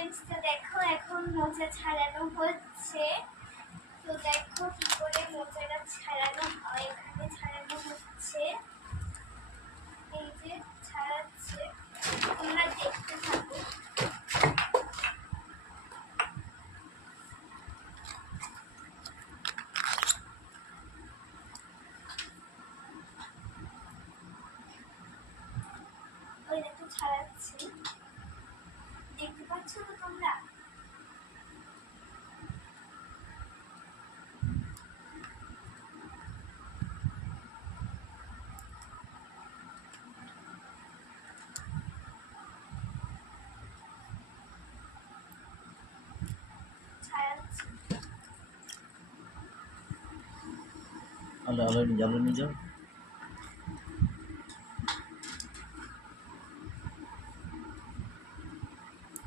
Friends, তো দেখো এখন মোচা ছাড়ানো হচ্ছে। তো দেখো কি করে মোচাটা ছাড়ানো হয়, এখানে ছাড়ানো হচ্ছে, এই যে ছাড়াচ্ছে, তোমরা দেখতে থাকো। ওই দেখো ছাড়াচ্ছে, দেখতে পাচ্ছ তো তোমরা? ছাড়াচ্ছে। আলো নিয়ে যাও।